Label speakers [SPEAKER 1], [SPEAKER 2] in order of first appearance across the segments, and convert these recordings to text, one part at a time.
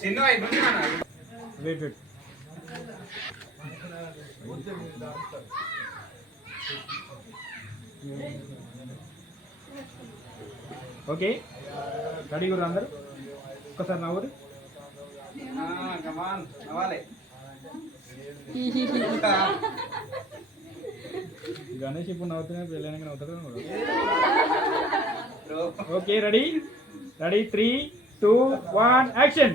[SPEAKER 1] చిన్న
[SPEAKER 2] wait wait okay ready గురు అందరు? ఒక్కసారి నవ్వురు గణేష్ ఇప్పుడు నవ్వుతున్నా పెళ్ళైనాక నవ్వుతాడు okay ready ready three two one action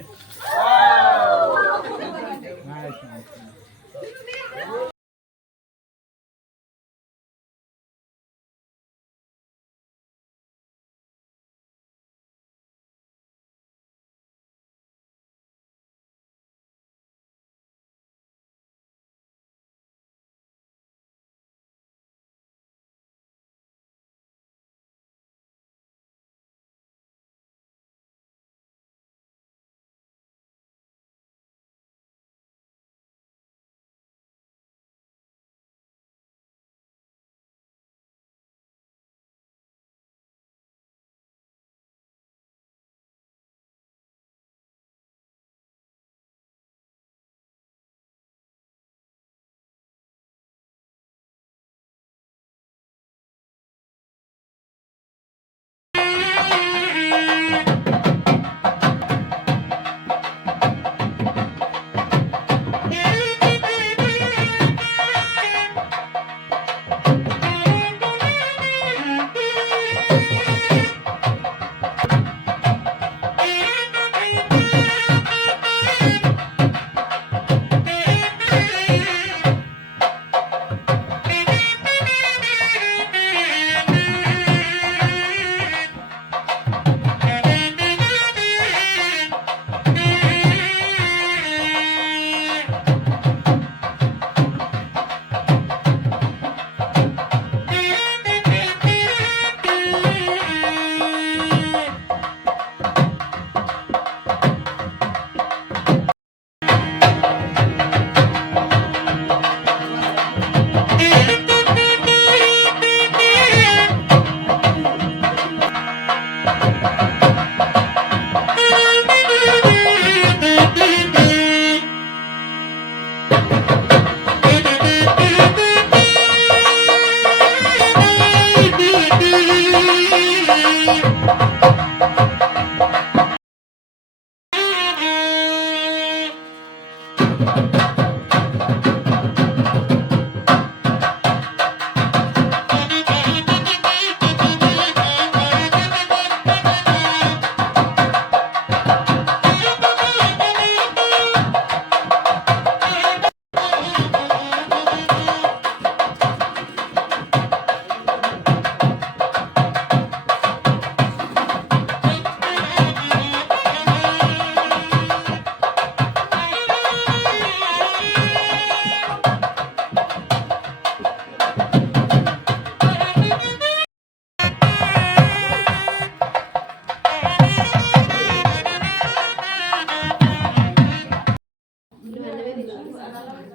[SPEAKER 2] Thank you.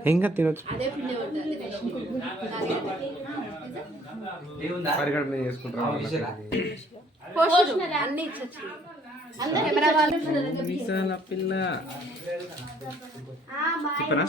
[SPEAKER 3] ఇంకా తినొచ్చు.
[SPEAKER 4] అదే పిండి ఉంటుంది
[SPEAKER 3] పరిగణ మీద చేసుకుంటారు? పిల్ల. చెప్పనా?